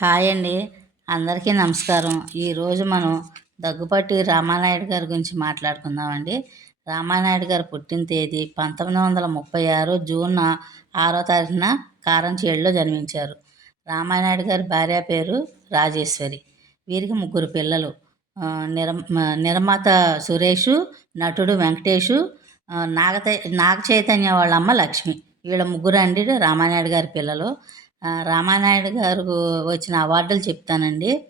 Hi అండి. అందరికీ నమస్కారం. ఈరోజు మనం దగ్గుపాటి రామానాయుడు గారి గురించి మాట్లాడుకుందామండి. రామానాయుడు గారు పుట్టిన తేదీ పంతొమ్మిది వందల ముప్పై ఆరు జూన్ ఆరో తారీఖున కారంచేడులో జన్మించారు. రామానాయుడు గారి భార్య పేరు రాజేశ్వరి. వీరికి ముగ్గురు పిల్లలు. నిర నిర్మాత సురేషు నటుడు వెంకటేషు నాగ నాగ చైతన్య వాళ్ళ అమ్మ లక్ష్మి. వీళ్ళ ముగ్గురు అండి రామానాయుడు గారి పిల్లలు. రామానాయుడు గారు వచ్చిన అవార్డులు చెప్తానండి.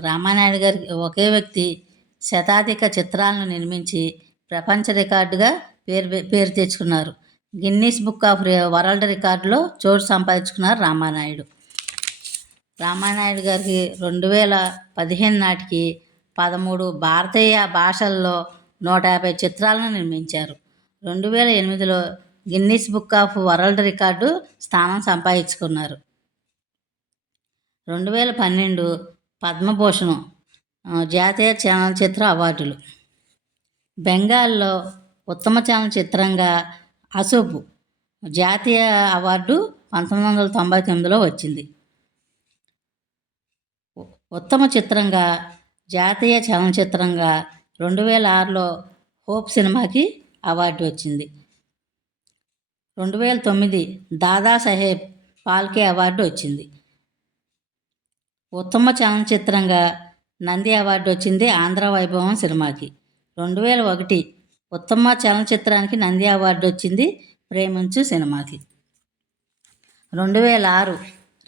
రామానాయుడు గారికి ఒకే వ్యక్తి శతాధిక చిత్రాలను నిర్మించి ప్రపంచ రికార్డుగా పేరు పేరు తెచ్చుకున్నారు. గిన్నీస్ బుక్ ఆఫ్ వరల్డ్ రికార్డులో చోటు సంపాదించుకున్నారు రామానాయుడు. రామానాయుడు గారికి రెండు వేల పదిహేను నాటికి పదమూడు భారతీయ భాషల్లో నూట యాభై చిత్రాలను నిర్మించారు. రెండు వేల ఎనిమిదిలో Guinness book of world record స్థానం సంపాదించుకున్నారు. రెండు వేల పన్నెండు పద్మభూషణం జాతీయ చలనచిత్ర అవార్డులు. బెంగాల్లో ఉత్తమ చలనచిత్రంగా అశోక్ జాతీయ అవార్డు పంతొమ్మిది వందల తొంభై తొమ్మిదిలో వచ్చింది. ఉత్తమ చిత్రంగా జాతీయ చలనచిత్రంగా రెండు వేల ఆరులో హోప్ సినిమాకి అవార్డు వచ్చింది. రెండు వేల తొమ్మిది దాదాసాహెబ్ ఫాల్కే అవార్డు వచ్చింది. ఉత్తమ చలనచిత్రంగా నంది అవార్డు వచ్చింది ఆంధ్ర వైభవం సినిమాకి. రెండు వేల ఒకటి ఉత్తమ చలనచిత్రానికి నంది అవార్డు వచ్చింది ప్రేమించు సినిమాకి. రెండు వేల ఆరు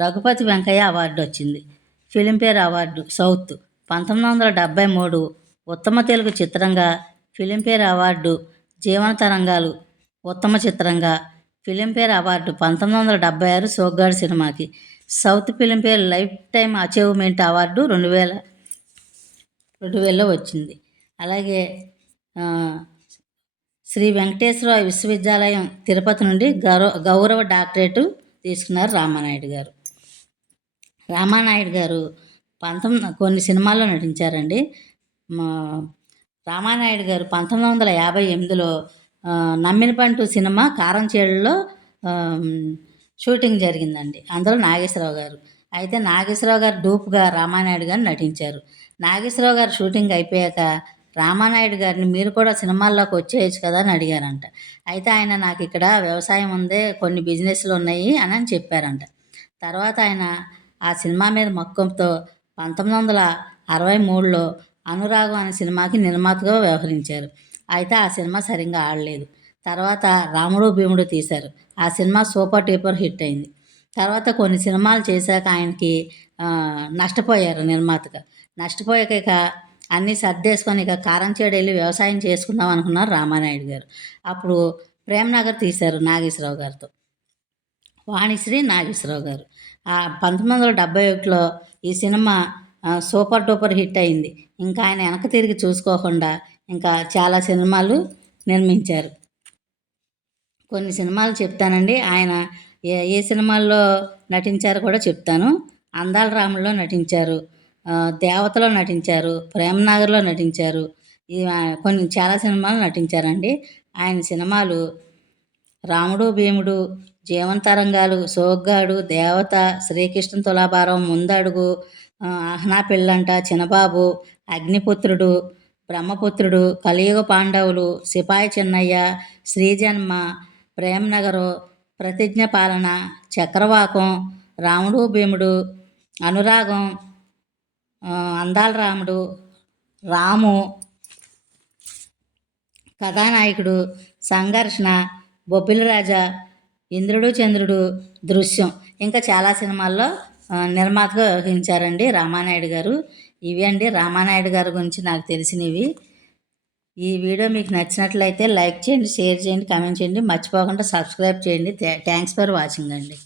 రఘుపతి వెంకయ్య అవార్డు వచ్చింది. Filmfare award south. పంతొమ్మిది వందల డెబ్భై మూడు ఉత్తమ తెలుగు చిత్రంగా ఫిలింఫేర్ అవార్డు జీవన తరంగాలు ఉత్తమ చిత్రంగా ఫిలింఫేర్ అవార్డు పంతొమ్మిది వందల డెబ్బై ఆరు సోగ్గాడ్ సినిమాకి. South Filmfare lifetime achievement award రెండు వేల రెండు వేలలో వచ్చింది. అలాగే శ్రీ వెంకటేశ్వర విశ్వవిద్యాలయం తిరుపతి నుండి గౌరవ గౌరవ డాక్టరేటు తీసుకున్నారు రామానాయుడు గారు. రామానాయుడు గారు పంతొమ్మిది కొన్ని సినిమాల్లో నటించారండి. రామానాయుడు గారు పంతొమ్మిది వందల యాభై ఎనిమిదిలో నమ్మినపంటు సినిమా కారంచేడులో షూటింగ్ జరిగిందండి. అందులో నాగేశ్వరరావు గారు. అయితే నాగేశ్వరరావు గారు డూప్గా రామానాయుడు గారు నటించారు. నాగేశ్వరరావు గారు షూటింగ్ అయిపోయాక రామానాయుడు గారిని మీరు కూడా సినిమాల్లోకి వచ్చేయచ్చు కదా అని అడిగారంట. అయితే ఆయన నాకు ఇక్కడ వ్యవసాయం ఉంది కొన్ని బిజినెస్లు ఉన్నాయి అని అని చెప్పారంట. తర్వాత ఆయన ఆ సినిమా మీద మక్కువతో పంతొమ్మిది వందల అరవై మూడులో అనురాగం అనే సినిమాకి నిర్మాతగా వ్యవహరించారు. అయితే ఆ సినిమా సరిగ్గా ఆడలేదు. తర్వాత రాముడు భీముడు తీశారు. ఆ సినిమా సూపర్ టూపర్ హిట్ అయింది. తర్వాత కొన్ని సినిమాలు చేశాక ఆయనకి నష్టపోయారు నిర్మాతగా. నష్టపోయాక ఇక అన్నీ సర్దేసుకొని ఇక కారంచేడు వెళ్ళి వ్యవసాయం చేసుకుందాం అనుకున్నారు రామానాయుడు గారు. అప్పుడు ప్రేమనగర్ తీశారు నాగేశ్వరరావు గారితో. వాణిశ్రీ నాగేశ్వరరావు గారు. పంతొమ్మిది వందల డెబ్బై ఒకటిలో ఈ సినిమా సూపర్ డూపర్ హిట్ అయింది. ఇంకా ఆయన వెనక తిరిగి చూసుకోకుండా ఇంకా చాలా సినిమాలు నిర్మించారు. కొన్ని సినిమాలు చెప్తానండి. ఆయన ఏ ఏ సినిమాల్లో నటించారో కూడా చెప్తాను. అందాల రాముల్లో నటించారు దేవతలో నటించారు. ప్రేమనగర్లో నటించారు. కొన్ని చాలా సినిమాలు నటించారండి. ఆయన సినిమాలు రాముడు భీముడు జీవనతరంగాలు సోగ్గాడు దేవత శ్రీకృష్ణ తులాభారం ముందడుగు ఆహ్నా పిల్లంట చిన్నబాబు అగ్నిపుత్రుడు బ్రహ్మపుత్రుడు కలియుగ పాండవులు సిపాయి చిన్నయ్య శ్రీజన్మ ప్రేమ్నగరు ప్రతిజ్ఞ పాలన చక్రవాకం రాముడు భీముడు అనురాగం అందాల రాముడు రాము కథానాయకుడు సంఘర్షణ బొబ్బిల రాజా ఇంద్రుడు చంద్రుడు దృశ్యం. ఇంకా చాలా సినిమాల్లో నిర్మాతగా వ్యవహరించారండి రామానాయుడు గారు. ఇవి అండి రామానాయుడు గారి గురించి నాకు తెలిసినవి. ఈ వీడియో మీకు నచ్చినట్లయితే లైక్ చేయండి షేర్ చేయండి కామెంట్ చేయండి. మర్చిపోకుండా సబ్స్క్రైబ్ చేయండి. థ్యాంక్స్ ఫర్ వాచింగ్ అండి.